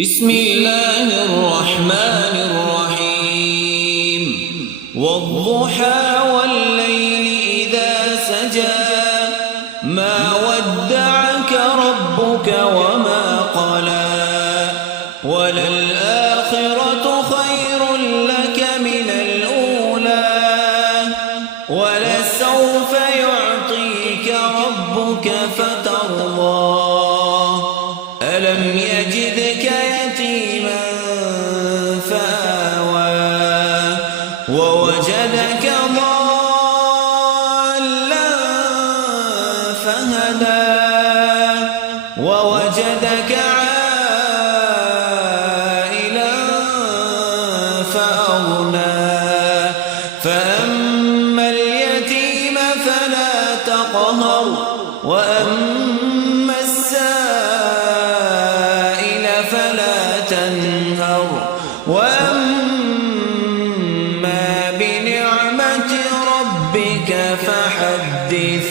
بسم الله الرحمن الرحيم والضحى والليل إذا سجى ما ودعك ربك وما قلى وللآخرة خير لك من الأولى ولسوف يعطيك ربك فترضى ألم يجدك يتيما فآوى ووجدك ضالا فهدى ووجدك عائلا فأغنى فأما اليتيم فلا تقهر وأما السائل فلا تنهر وأما بنعمة ربك فحدث.